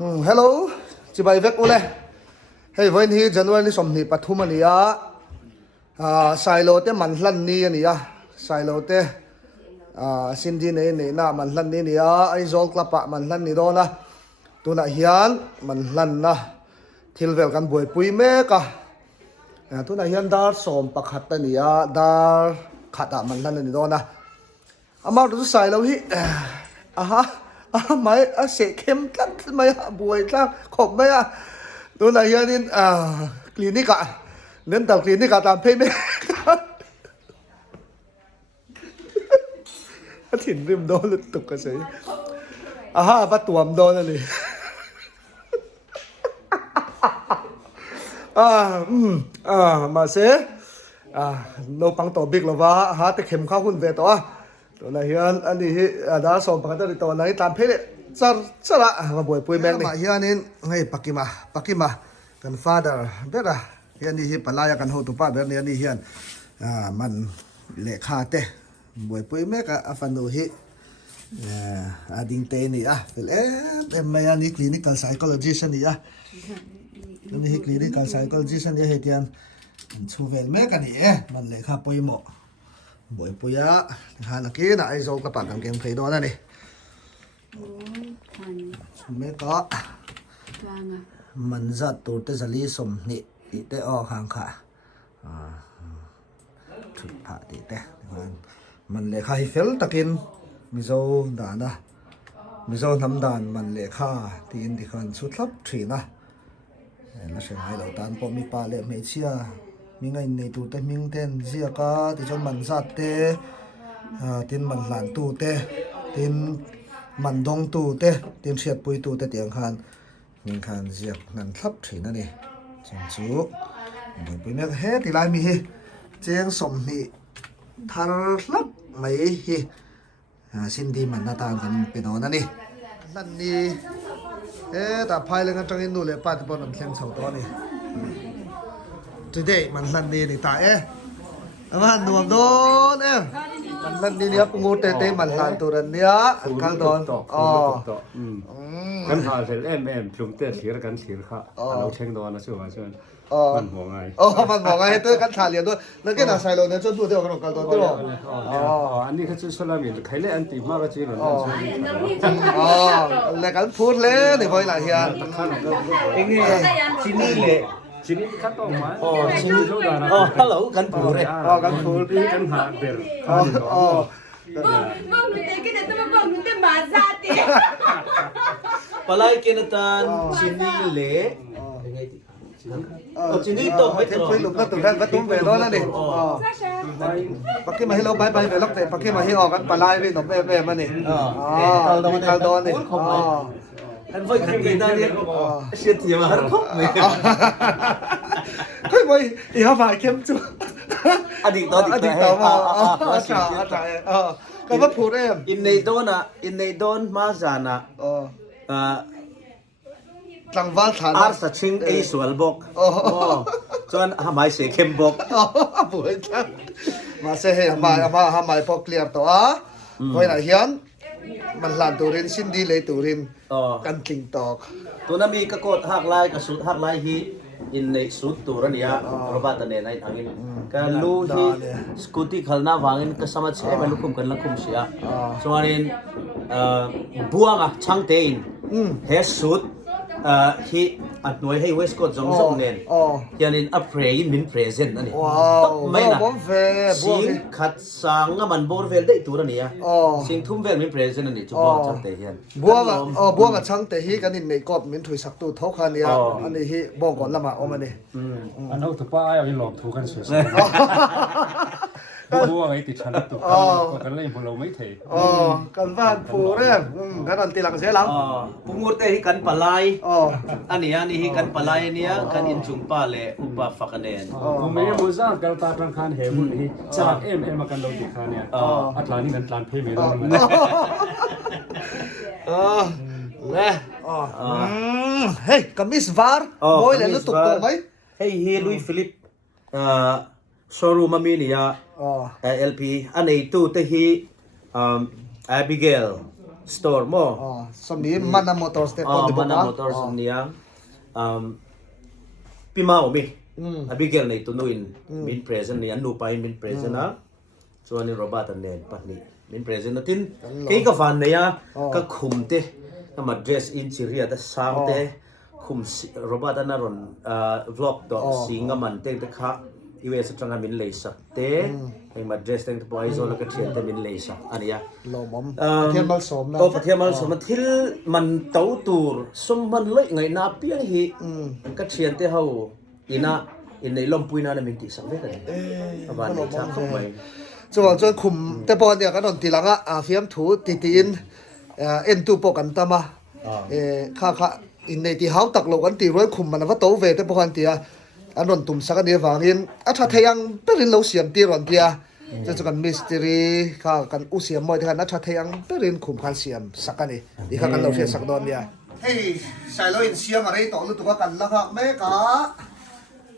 Hello, chị bay vek ule. Hey, when he January som ni pathuma ni ya. Silo te manhlan ni ni ya. Silo te sindi ne na manhlan ni ya. Ai zol klapa manhlan ni do na. Tu na hian manhlan na. Thilvel kan buai pui me ka. Tu na hian dar som pakhat ta ni ya. Dar khata manhlan ni do na. Amar tu silo hi. Aha. Mai sẽ kem tắt mai buổi ra khom mai tôi là hiện nên clinic nên tàu clinic tạm phê mẹ thìn rim đó liên tục cái gì bắt tuồng đó là gì mà sẽ nấu bằng tổ big là vả thì kem khao hun về đóตัวนั้นเฮียนอันนี้ดาสมปกติตัวนั้นตามเพศซะละมาบ่อยปุยแมงนี่เฮียนี่ให้ปักกิมากันฟาเดอร์เบ็ดเฮียนี่ปลายกันโหตุป้าเบ็ดนี่เฮียนมันเลขาเตะบ่อยปุยแมกอะฟันโนฮิดิงเตนี่เป็นเอ็มไม่อันนี้ clinical psychologist นี่อันนี้ clinical psychologist นี่เฮียนชูเวลแมกันนี่มันเลขาปุยหมอบ่อยปุยหานักกินไอ้โจกระปักกันเกมเพลย์ด้วยนั่นนี่ไม่ก็มันจัดตัวเตจลีสมนี่เตออกห่างค่ะถุดผ่าตีเตมันเลขาฮิเฟลตะกินมิโซด่านนะมิโซน้ำด่านมันเลขาตีนที่คันสุดลับถีนะแล้วเสียงให้เราตานพอมีปลาเละไม่เชี่ยมีไงในตู้เตมิงเต้นเสียก้าที่จนมันสัตเตตินมันหลานตู้เตตินมันดงตู้เตตินเสียดปุยตู้เตเตียงคันมิงคันเสียกนั่นทับถีนั่นนี่จังจูโดยปุยเมฆเฮติลายมีเฮเจียงสมนี่ทาร์ลับไม่เฮสินดีมันนาตากันเป็นเอานั่นนี่นั่นนี่แต่ภายหลังกันจังอินดูเลยป้าที่บนน้ำแข็งเสาตัวนี่today มันลันดีนี่ตามันนวมโดนมันลันดีเนี่ยกูเตะมันลันตัวเนี่ยข้างโดนกันหาเสร็จชุมเตะเสียกันเสียค่ะเราเช็งโดนนะชัวร์ชัวร์มันหัวไงมันหัวไงตัวกันขาเรียนด้วยแล้วก็น่าใส่เราเนี่ยจนตัวเดียวกันกันตัวเดียวอันนี้เขาชื่อสลามินใครเล่นตีมากก็จริงหรอแล้วกันพูดเล่นนี่พอยหลายเฮียเอ็งนี่ที่นี่เลยชิ้นนี้ขั้นตอนมาชิ้นนี้ฮัลโหลกันปูเลยกันปูกันหาเบลBang minta kita tu bang minta mazat dia. Palay kinatan sini le. Sini toไม่ตรง คุยหลุมก็ตุ่นกันก็ตุ้มเวรแล้วนี่ปักกี้มาให้เราไปเวรล็อกแต่ปักกี้มาให้ออกกันปลายไปหนุ่มแม่มานี่ข้างโดนนี่อันไว้ขันกินได้เนี่ยเสียทีมาหาครบเลยเฮ้ยไม่อีห้าฝ่ายเข้มจุอดีตต่อมาอาจารย์ก็ว่าพูดเองอินในโดนมาจานะจังหวัดฐานอาร์สัชิงไอสวลบกจนทำไมเสียเข้มบกพูดจังมาเสียทำไมพอเคลียร์ตัวไว้ไหนเฮียนมันหลานตัวเรียนสิ้นดีเลยตัวเรียนกันติงตอกตัวนั้นมีกระโดดหักลายกระสุดหักลายฮีอินในสุดตัวนี้ระบาดเนี่ยในทางนี้การลู่ฮีสกูตี้ขัลน่าวางอินก็สามารถใช้มันลุกขึ้นกันลังคุ้มเสียส่วนนี้บัวงะช่างเตินเฮสุดฮีอัดหน่วยให้เวสก็จงส่งเงินยันอินอัพเพรย์มินเพรสเซนต์นั่นเองไม่นะสิงขัดสังมันบอร์เวลได้ตัวนี้สิงทุ่มเวลมินเพรสเซนต์นั่นเองจุดบัวช่างเตียนบัวกับช่างเตียกันอินในกอบมินถุยสักตัวเท่าคันนี้อันนี้ฮีบ้องก่อนละมาเอามาเนี่ยอันนั้นถูกป้าเอาอีหลอกถูกกันเสียบัวไอ้ติดฉันถูกกันเลยพวกเราไม่เทกันบ้านผูเรื่องกันอันตีหลังเสียหลังปุ่งมุดไอ้กันปลายอันนี้กันปลายเนี่ยกันอินจุงปลาเล่อุปฟักเนนผมไม่รู้จักกันตาตรังคันเหมุนที่จากมากันเราติดคันเนี่ยอัตลานี่กันตลาดเพย์ไม่ได้เลยเฮ้ยกัมิสวาร์โอ้ยเลยรู้ตุกตัวไหมเฮ้ยลุยฟิลิปโชว์รูมมีนี่LP อันนี้ตู้ที่ Abigail store mo. อ๋อสมีมันมอเตอร์สเตปอนดิบ Mana นะ Motors niyang Pimao mi. Mm. Abigel na ito nuin min present ni anu pa min present na. So ani robot an nen pat ni min present na tin kay ka fan na ya ka khumte ka madress in chiria ta sangte khum robot na ron vlog to singa man te kha iwe sa tanga min lei sak te ay madress te po ay zo la ka thien te min lei sak ani ya โลมอมเทียนมัลสมนะ to pathiamal so mathil man tau tur sum man loi ngai na piang hi ka thian te ho ina in nei lom puina na min ti sak ve ka ni aban ni chak khom mai จวนจวนคุมแต่ปอนเนี่ยก็นอนตีหลังอ่ะเฟียมถูตีตีนเอ็นตูปกันตามาข้าอินในที่เฮาตักโลกันตีร้อยคุมมันว่าโตเวแต่ปอนเตียอันนนตุ่มสักเนี่ยฟังอินอัฐทยังเป็นเราเสียมตีรอนเตียจะกันมิสตรีข้ากันอุเสียมมวยที่กันอัฐทยังเป็นคุมกันเสียมสักนี่อีกข้ากันเราเสียสักดอนเนี่ยเฮ้ยใส่เราอินเสียมอะไรต่อรู้ตัวกันละครับแม่กะ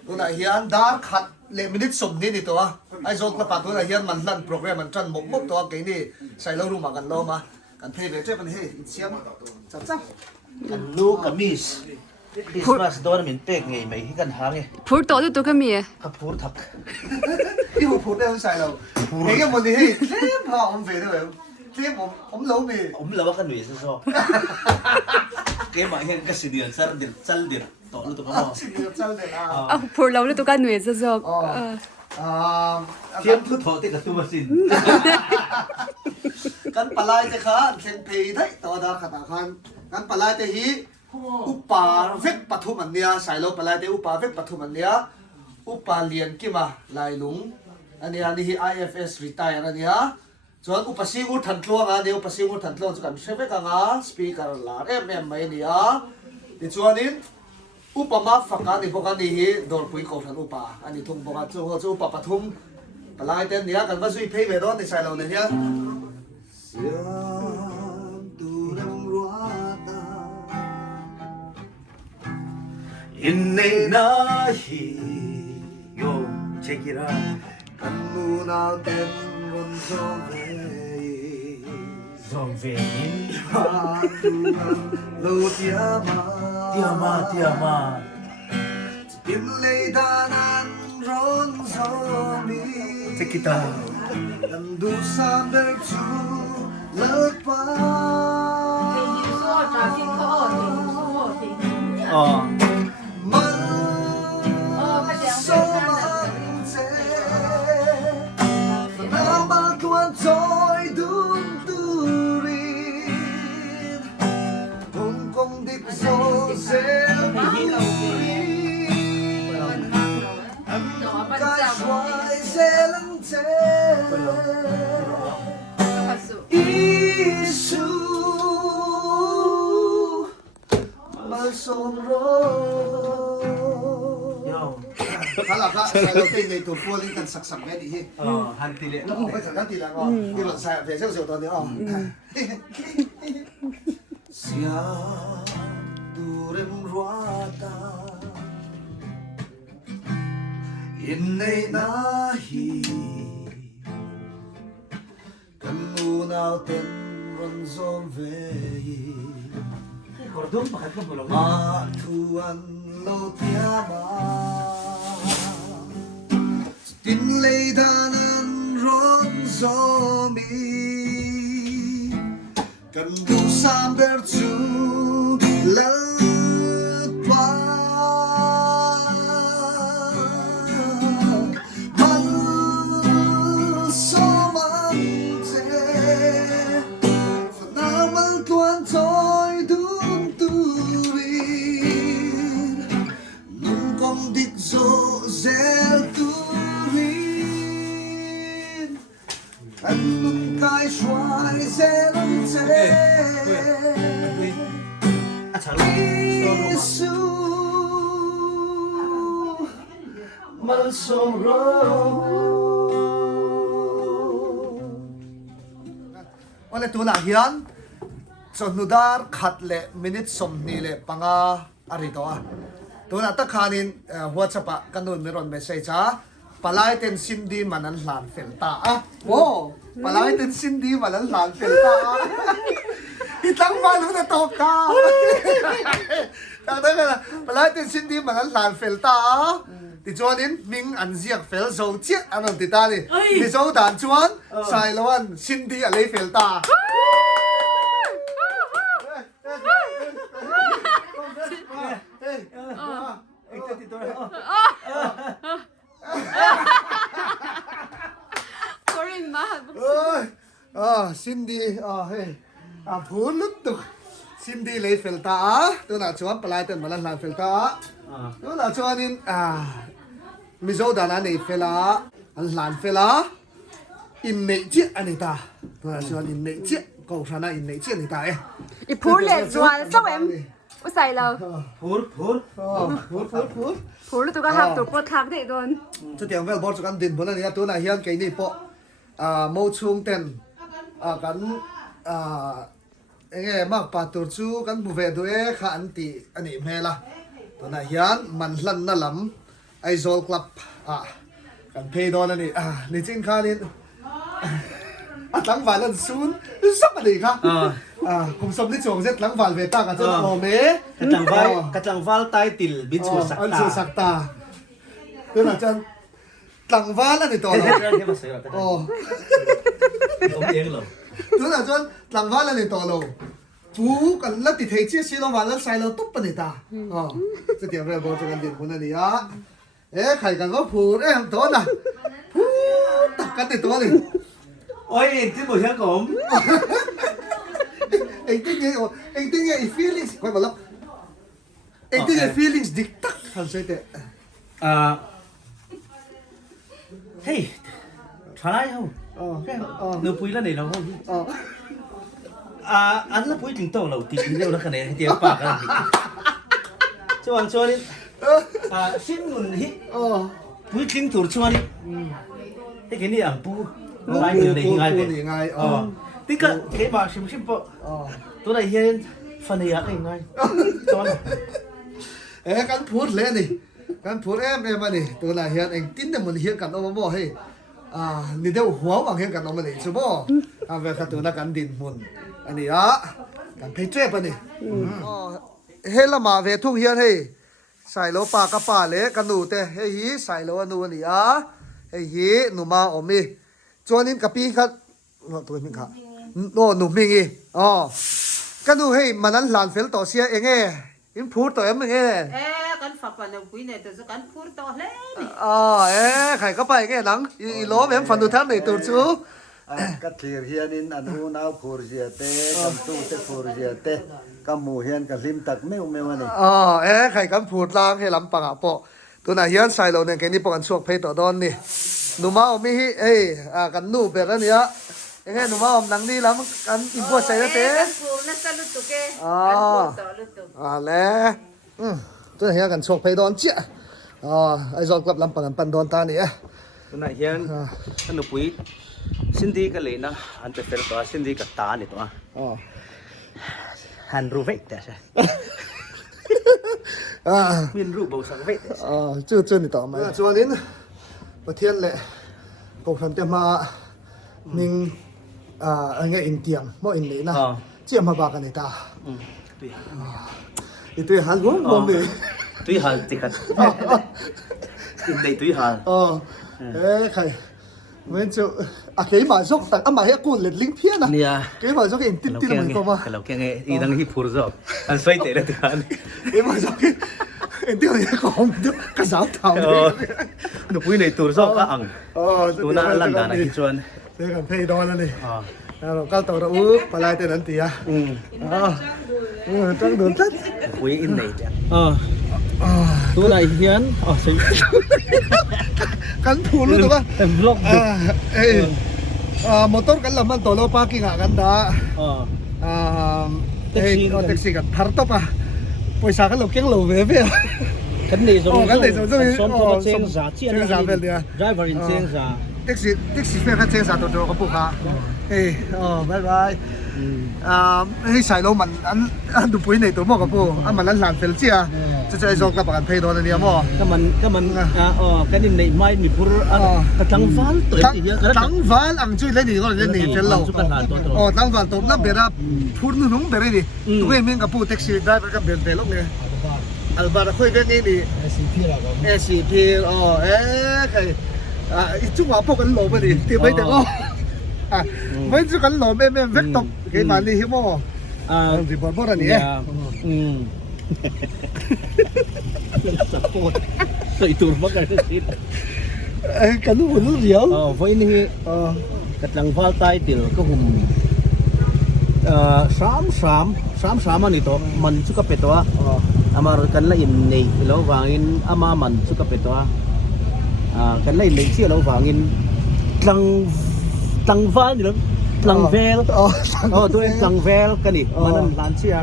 ตัวไหนเฮียนดาร์ขัดเลมินิตสมนี่นี่ตัวไอ้โจกระปัดตัวไหนเฮียนมันลั่นโปรแกรมมันจันหมกตัวกี่นี่ใส่เรารู้มากันล้อมากันเทเวเจ้ามันเฮ้ยเสียมจับจับ kan lu kamis Christmas don min pek ngai mai hi kan hang e พูดโตดูตัวก็มี ka phur thak ที่ผมพูดได้ใส่เราเฮ้ยมันนี่เฮ้ยเทมพาผมเฟรด้วยเทมผมรู้มี om lawa kan wi sa so ke ma hen ka sidian sar dir chal dir to lu to ka mo สิ่งที่จับเลยอ่ะ อ่ะพูดเราดูตัวกันหน่วยจะจบ thiam thu tho te ka tu ma sin กันปลายจะขาเส้นเพย์ได้ต่อดาขตาคันกันปลายจะฮีอุปาเวกปฐุมันเนียใส่เราปลายจะอุปาเวกปฐุมันเนียอุปาเลียนกิมาลายลุงอันนี้ฮี IFS retire อันนี้ฮะส่วนอุปสิงูทันตัวงานเดียวอุปสิงูทันตัวจุกันเชฟกังอ่ะสปีกเกอร์ลาไม่เนี่ยที่ส่วนนี้อุปมาฝักกันนี่พวกกันนี่โดนปุยกทันอุปาอันนี้ทุ่งพวกกันจู่อุปปฐุมปลายเต็มเนี่ยกันว่าซุยเพย์เวดอนที่ใส่เราเนี่ยInne nahi yo check it out Kanuna den run zomve in Lo tiama tiama Tim lay danan ron zombie check it out Nandu saber chu lepa Tôi đun turin Hùng công đích dô dễ Anh cái xoay dễ lăng chê Isu Mà sông rô Kalau kak, kalau tinggal itu pun kan sak-sak di sini. hanti le Oh, jangan bilang oh. Di luar saya biasa usia tahun oh. Siap turun ruata Ini nahi Kanunau ten ronzon vei Kordon bakit ka bulong Tuan lo tiama Tin lay danan ron zombie Kan du samber chu lalpa Man so man te Phanamal tuan toy dun turin Nung kong dik zo zel turin Anong kay shuai zelang te Isu Malsoro Wala tula hiyan Sonudar khatle minute somnile panga arito tuna ta khanin WhatsApp kanun meron message palai ten Cindy manan hlan felta wo palai ten Cindy manan hlan felta itlang malo na to ka. Tang ka na. Palagi Cindy manan lan fel ta. Ti chuanin ming an ziak fel zo chiat anon ti ta ni. Ti zo dan chuan sai lawan Cindy a lei fel ta. Sorry ma. Cindy hey. Phun lút tục Cindy lấy fel ta. Tôi là chuan palai ten manan lan fel ta. Tôi là chuanin mi zo dan an nei fela an lan fela. In nei chiat ani ta. Tôi là chuan in nei chiat. Cầu sana in nei chiat ni ta eh. I phur le chuan sao em. U sai lo. Phur phur. Phur. Phur tu ka hak tu pot thak de don. Chu tiang vel bor chu kan din bun ani tu na hian ke ni po mo chung ten kan enge mak pa tur chu kan bu ve du e kha an ti ani mela tu na hian man hlan na lam Aizol Club kan phe don ani ni chin kha nin atlang valan sun sap ani kha kum som ni chong zet lang val ve ta ka chu o me Katlang val tai til bin chu an sakta. chu sakta tu na chan tlang val ani to Thế mà sửa không tiếng rồi. tu na chan tlang val ani to lo pu kan la ti thei chi si lo wal sai lo tup pani ta chu tiang vel bo chu kan din bun ani khai kan go phu to na pu tak kan ti to ni Ôi, chứ buổi sáng cổng. anh tin nghe feelings quay vào lắm anh tin nghe feelings dik tak han sai te Hey, trả lại không? Nửa quý là này đâu không? Anh là quý chính tổng đầu tiên đâu là cái này tiền bạc cái gì? Cho anh cho đi. Xin nguồn hít. Quý chính thủ cho đi. Cái này ăn pu. Ngay nhiều này ngay vậy. Tí cái bà xem bộ. Tôi này hiện phần này ăn ngay. Cho anh. kan phut le ni kan phut em ani tu na hian anh tin na mun hian kan om mo he ni deu huaw ang hian kan om ni chu bo ve kha tu na kan din mun ani kan phei tre pa ni he lama ve thung hian he sai lo pa ka pa le kan nu te he hi sai lo anu ani he hi nu ma omi chuanin kapi kha tu min kha no nu mingi kan nu he manan lan fel to sia enge in phut to em nghe kan fa pa na pui ne to so kan phur to le ni khai ka pai nghe nắng lố em phần đồ tham này tụt chú các thuyền hiền in ăn uống áo phur gì thế cầm tu thế phur gì thế cầm mù hiền cầm lim tắc mèo mèo này khai ka phut lang he lam pang po tu na hian sai lo ne ke ni pang suak phei to don ni nu ma mi hi kan nu pe ran ya nghe nu ma om nang ni lam kan impo sai na te kan phur na sa lu tu ke kan phur to lu tu le tu na hian kan suak phei don chia Aizol Club lam pang pan don ta ni Tôi này hiện anh được quý xin đi cái lệ nó anh phải phải xin đi cái tá này tụi hắn ru vậy thế sao miền ru bầu sắc vậy chưa chưa ni to mai chuan in pathian le ko khan te ma ning anga in tiam mo in le na chiam ma ba ka ni ta itu hal go me tuy hal thì khát đây tuy hal khai men chu cái mà dốc tặng mà hết cuốn lết linh phiền cái mà dốc in tin tin mình có mà cái lâu kia nghe đi đang hi phur rồi anh phải để đấy anh cái mà dốc in tin mình có không được cái giáo thảo nó quý này tour rồi cả ăn tour na lần đó này chuan thế còn pay đo lên đi rồi cao tàu đã palai tên anh tía trăng đường tất quý in này tour này hiền xây cắn phù luôn được không vlog motor kan laman tolo parking kan da taxi kan thar to pa poisa kan lo keng lo ve ve cái này rồi cái này rồi xong cho chen giả chen giả về đi driver in chen giả taxi phải kan chen giả to ka pu ka bye bye ให้ใส่ลงมันอันดูปุ๋ยในตัวมั่วกับปูอันมันนั่นหลานเฟลเจียจะไอ้โซกับประกันเพย์โดนเนี่ยมั่ว ก็มันกันในไม่มีพูดกระทั่งฟ้าตัวที่เยอะ ตั้งฟ้าอังช่วยเล่นดีก็เล่นดีเฟลเราตั้งฟ้าตบน้ำเบียร์พูดนุ่งเบียร์ดีตัวเองมึงกับปูแท็กซี่ได้ไปกับเบียร์เฟลล์เลยอัลบาร์คุยกันนี่ดิ SCP ใครจุ๊ว่าพวกกันหลบไปดิที่ไม่แต่ก็ไม่จุกันหลบไม่เวกตกเกี่ยมาลีฮิโม่ที่บอลพวกนี้สปอร์ตตัวอีตัวมันกันสิกันดูหุ่นเดียวเพราะนี่กระทั่งฟ้าใต้ติลก็หุ่ม3 มันนี่ตัวมันสุกเป็ดตัวอามากันละอินนี่แล้ววางอินอามามันสุกเป็ดตัวกันละอินนี่เชี่ยแล้ววางอินตังฟ้านี่แล้วตังเวลตัวเองตังเวลกันนี่มันนั่นร้านเชี่ย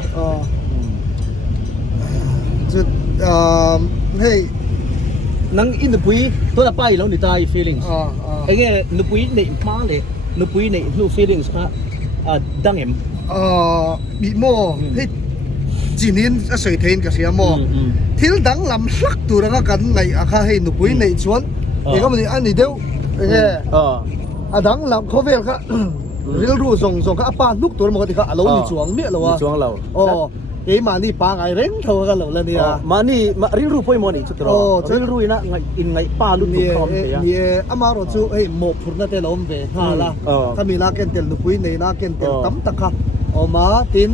จุดเฮ้ยนังอินปุยตัวละไปแล้วนี่ตาย feelings ไอ้เงี้ยนปุยนี่มาเลยนปุยนี่รู้ feelings ค่ะดังเอ็มมีโม่เฮ้ยจีนินจะใส่เทนกับเสียโม่ที่ดังลำสักตัวแล้วกันไงอาคาให้หนุปุยในชวนเองก็มันอันนี้เดียวไอ้เงี้ยดังลำเขาเวลค่ะเรื่องรู้ส่งก็ป้าลูกตัวมันก็ที่เขาเราหนีช่วงเมียเราช่วงเราเฮ้ยมานี่ปางไอ้เร่งเท่ากันแล้วเนี่ยมานี่มาริรู้พ่อยมอนี่ชุดเราริรู้นะไงอินไงป้าลูกตัวพร้อมเลยเนี่ยอามาเราจูเฮ้ยหมกพุ่นนั่นเตลอมเวฮาละถ้ามีลาเกนเตลนุปุยในลาเกนเตลตั้มตะค่ะออกมาติน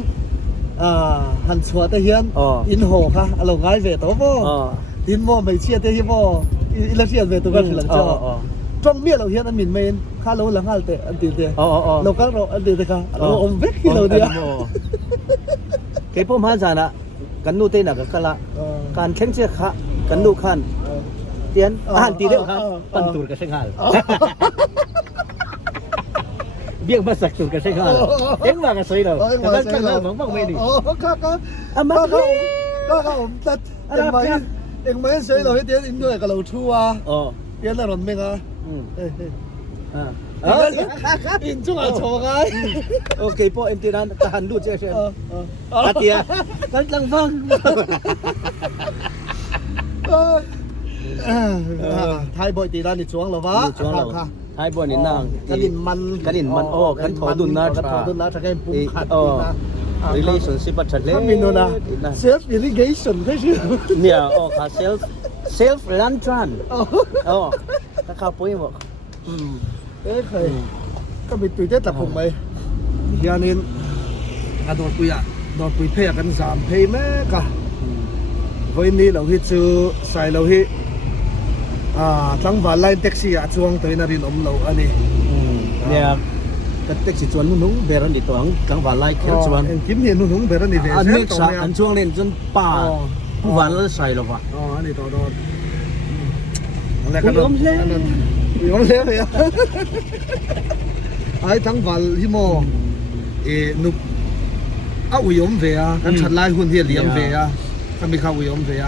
หันชัวตะเฮียนอินโหค่ะอารมณ์ง่ายเวตัวบ่ตินบ่ไม่เชียตะเฮียบ่อิเลเชียเวตัวกันหลังจ้าจ้องเมียเราเฮียนอันมินเมนข้าเราหลังหัลเตอันตีเตเราก็เราอันตีเตค่ะเราอมเวกที่เราเดียวเคยพ่อมาจานะกันนู่นเต้นกับกะละการแข่งเชือกขะกันนู่นขันเตียนอาหารตีเดียวครับปันตูดกับเส้นหาลเบี้ยงมาสักตูดกับเส้นหาลเอ็งมากับสวยเราแต่กันกันเราบ้างไม่ดีก็มาก็ผมตัดเอ็งไม่สวยเราให้เตียนอินด้วยกับเราชัวเตียนแล้วรอนไหมครับอินจุงอาโชว์กันโอเคพ่อเอ็มตีนั้นทหารดูเจ้าเชนอาเตียกันลังฟังไทยบอยตีนั้นนี่ช่วงหรอวะไทยบอยนี่นั่งกันดินมันโอ้กันถอดุนนะถ้าแกปุ่มขัดนะ relationship บัดชัดเลยถ้ามีโน่นนะ self irrigation ใช่ไหมเนี่ยโอ้ค่ะ self lantern โอ้ถ้าข้าวปุ้ยบอกเคยก็มีตุยเต้ตัดผมไหมยานินโดดปุยโดดปุยเพียกัน3 เพย์แม่กะวันนี้เราฮิตซื้อใส่เราฮิทั้งวันไลน์แท็กซี่ช่วงตัวนารินเราอันนี้เนี่ยก็แท็กซี่ชวนนุ่งเบรันดิตัวทั้งวันไลน์แค่ชวนกินเนี่ยนุ่งเบรันดิอันนี้สักอันช่วงเล่นจนป่าผู้วันแล้วใส่หรอวะอันนี้ตัวโดนอะไรกันล้มเล่นล้มเล่นเลยไอ้ทั้งวันที่โมนุบเอาอุยมเวียกันฉันไล่หุ่นที่เลี้ยงเวียถ้ามีข้าวอุยมเวีย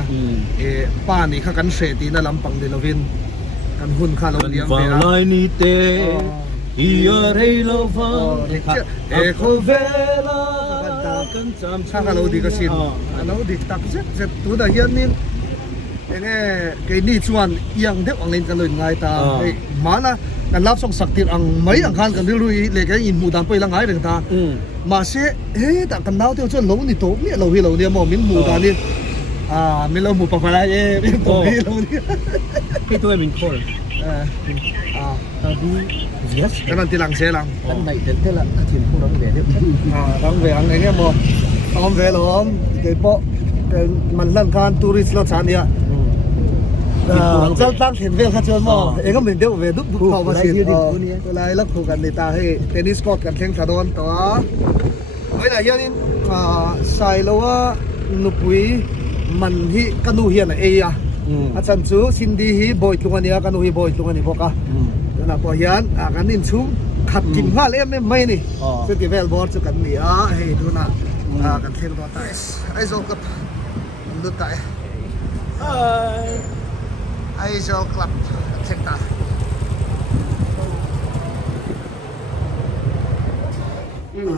ป้านี่ข้ากันเสตีน่าลำปังเดลวินกันหุ่นข้าเราเลี้ยงเวียไลนี่เตอีอะไรเราฟังโคเวลากันจำข้าเราดีก็สินเราดีตักเสร็จตัวเดียนนี่เนี่ยไอ้นี่ชวนยังเด็กอังเลนกันเลยง่ายตามาละกันรับส่งสักทีอังไม่อังคารกันเรื่อยๆเลยกันอินหมู่ดานไปละง่ายเรื่องตามาเสียเฮ้แต่กันดาวเที่ยวจนเรานี่โตเนี่ยเราที่เราเนี่ยมองมินหมู่ดานนี่มินเราหมู่ปะอะไรมินโตที่เราเนี่ยพี่ตัวมินโคลดู yes กันนั่นที่หลังเสียหลังอันไหนเด็ดเท่าละทีมผู้ร้องเบียร์ร้องเบียร์อันไหนเนี่ยมองร้องเบียร์หรอเดี๋ยวพอมันเล่นการทัวริสต์รถชันเนี่ยเจ้าตั้งเห็นเวลข้าชวนมอเองก็เหมือนเดียวเวดุกเข้ามาสิตัวไรลักคู่กันในตาให้เทนนิสกอตกันแข่งขันโดนตัวเฮ้ยนายยันนี่ใส่แล้วว่านุปุยมันที่กันดูเฮียนเอียอาจารย์ชูสินดีฮีบอยลุงอันนี้กันดูฮีบอยลุงอันนี้พวกอ่ะนะพอยันกันนี่ชุ่มขัดกินผ้าเล่มไม่นี่สุดที่เวลบอลสุดกันนี่เฮ้ยดูนะกันแข่งตัวตายไอ้โซกับดูตายไอโซคลับเช็คตา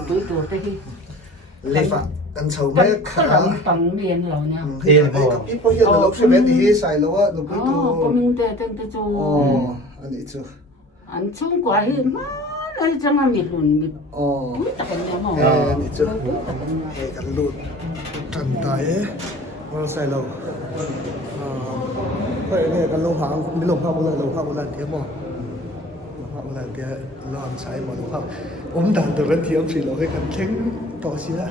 tuổi tuổi tới khi เลฟะกันเฉาไม่ cái ขา lòng bằng liền lâu nha ที่ไอ้กับอีพวกเฮียนลูกเซเว่นที่ใส่แล้วว่าลูกพี่ตัว có mình để tên tôi อ๋อ cho อันนี้จ้ะ anh chung quái mà lấy cho mà mịt luôn mịt อ๋อ túi tạc anh nhớ mà อันนี้จ้ะเอกันลูดทันตายว่าใส่เราเฮ้ยเนี่ยกันลงพังไม่ลงพังเลยลงพังเลยเทียมบ่ลงพังเลยเทียลองใช้บ่ลงพังด่านตัวเล่นเทียมสิเราให้กันเข่งต่อเสีย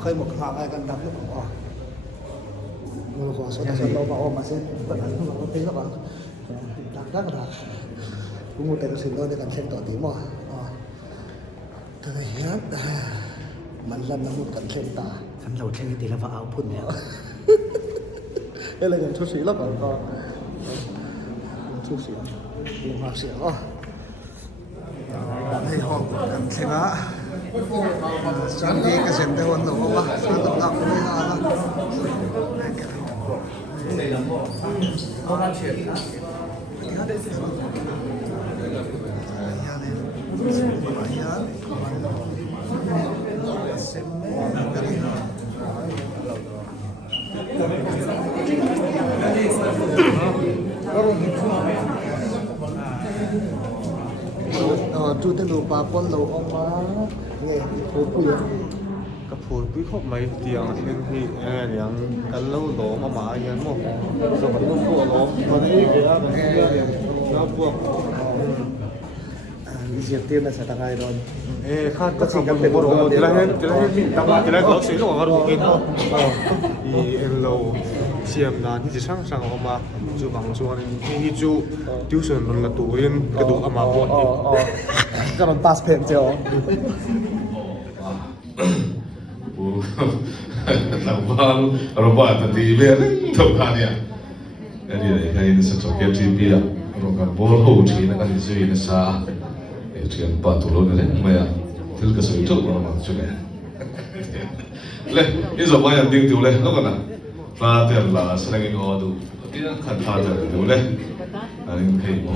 เคยบอกหาอะไรกันดับหรือเปล่าเราขอสนับสนุนเราบอกมาสิปัญหาของเราเป็นหรือเปล่าดักกูมูแต่กระสินเราในการเข่งต่อตีมั่วแต่เฮียมันลั่นน้ำมุดกันเข่งตา ฉันเราแค่ตีแล้วว่าเอาพุ่นแล้ว เอ้ยเราอย่างชุดสีแล้วก่อนก็ชุดสีลงมาเสียงอ๋อให้ห้องกันเข่งอ่ะฉันนี่ก็เซ็นแต่วันหนูว่าฉันต้องรับไม่นานจูเตลูปาปนโลออกมาไงโอ้คุย กับผู้วิเคราะห์ไม่เตียงเช่นที่อย่างกันเล่าหลงมาอย่างมั่วสมัยลูกพวกหลงตอนนี้เกี่ยวกับแล้วพวก อีเสียเตี้ยนสถานการณ์โดน คาดก็ทำกันเป็นโรจะได้จะได้เขาสิ่งที่ว่าเรากินอีเราเชื่อมนานที่จะสร้างออกมาจู่บางส่วนที่จู่ดิวส่วนมันละตัวยันกระดูกออกมาปวด ก็มันปาสเพนเจียว Lampal robat di ber tokania. Jadi ini sesuatu yang rokan bol ho cina kan isu ini sa. Itu kan patulun ni maya. Til kesuai tu orang juga. Leh, ini semua yang ding tu leh, nak kan? Pelatihan lah, sering ingin tu. Tapi kan pelatihan tu leh. Nanti kayak mau.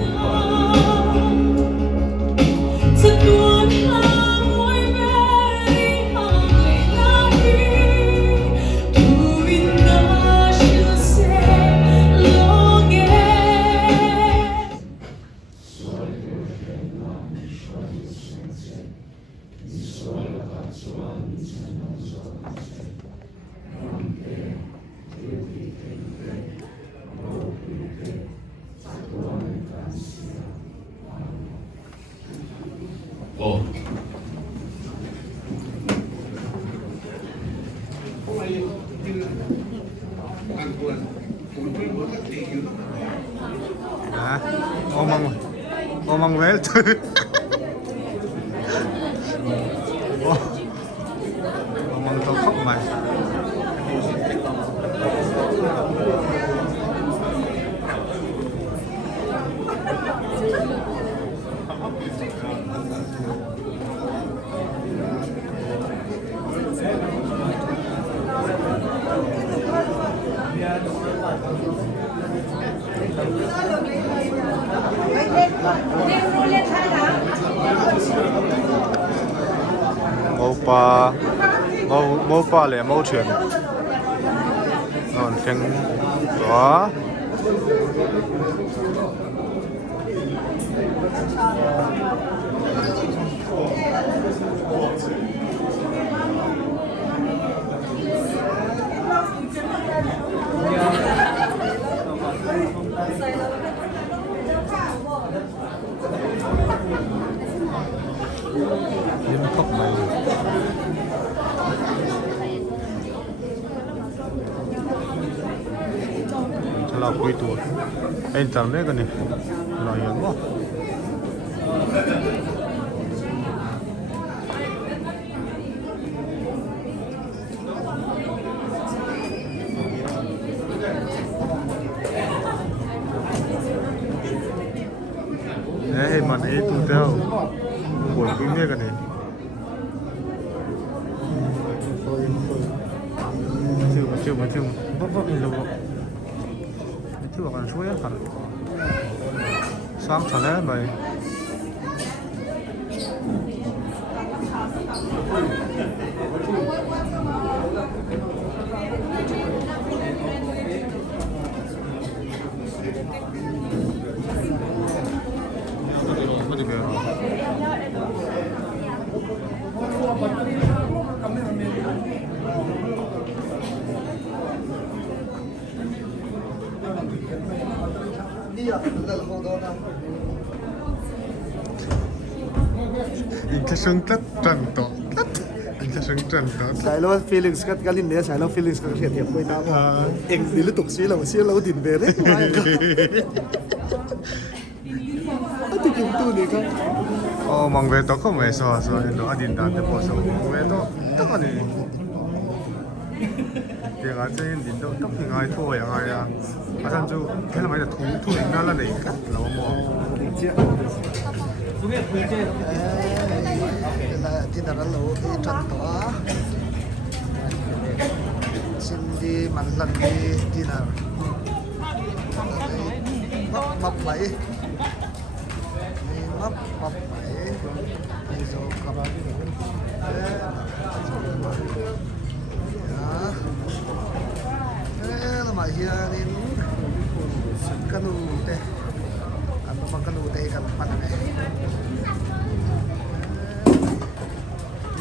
โอ้ Omang wel tu. Omang tu khóc mày. Mẫu ba là mẫu chuyện còn khen đó Liêm khóc màyเราคุยตัวไอ้จังเลยกันนี่เราอย่างว่าเฮ้ยมันไอ้ตัวเดียวปวดขึ้นเนี่ยกันนี่ชื่อบ๊อบอินโลที่ว่ากันช่วยกันสร้างสรรค์อะไร อินทสังกัดจันโตอินทสังจันโต ใส่แล้ว feelings ก็ลิ้นเนี่ยใส่แล้ว feelings ก็เขียนเทียบไว้นะเอ็งดิลตุกซีเราเสียเราดินเบรไม่ก็ที่กินตู้นี่ก็ 어, 망베도 컴에서 와서 너 어딘다한테 보서 왜도 떡하니 내가 제일 닌도 떡핑아이 토 양아야 아산주 걔는 많이 토 인갈라니까 너무 뭐 ที่นั่นเราที่จันตัวสินดีมันลันดีที่นั่นมับไหลมับไหลนี่โซ่กับเรามาเฮียนี่กันดูเตะกันมากันดูเตะกันปันไง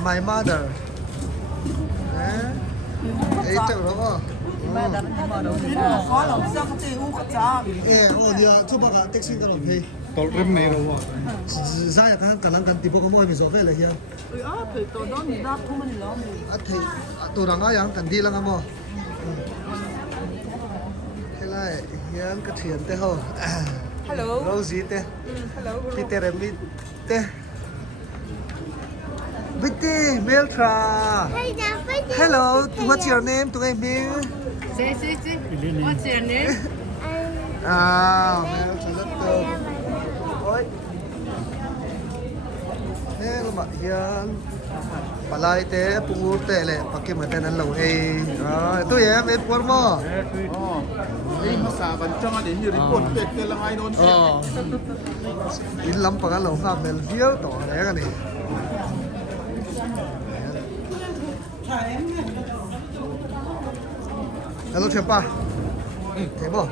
My mother. Eh, itu apa? Kalau bisa kecil kecil. Oh dia coba kak taxi kalau pay. 떨림 메로와 Saya kan kadang kan tipe kamu yang misalnya lah ya. Ah, betul dong, ni dah tu mana lah. Ati, tu orang yang kan dia lah kamu. Helai, yang kecian teh ho. Hello. Rosie teh. Hello. Peter and Meet teh. Bitty, Meltra. Hello, what's your name? Tụi em biết. Say. What's your name? Ah, Meltra rất tốt. Ôi. Thế mà hiền. Palay te, pungur te le, pakai mata nan lau eh. Ah, itu ya, met formo. Ini masa bancang ada ini report pet ke lang ainon. Oh. In lam pangal lau ha mel vial to, ya kan ni. Hello siapa? Tebo.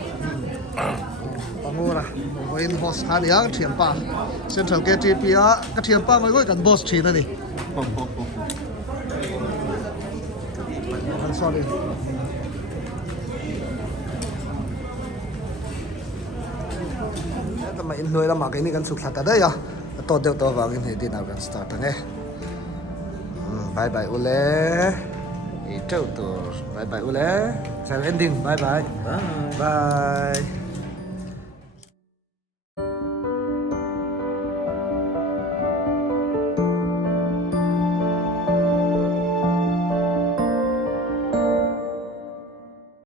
Pangura. Wain boss kan yang siapa? Central KTP ya, ke siapa mai goi kan boss China ni. Sorry. Tama in noi la ma cái ni kan suk thata da ya. To deu to wangin he din kan start nge. Bye bye ule. Itu tuh. Bye bye ule. Saya ending. Bye bye. Bye.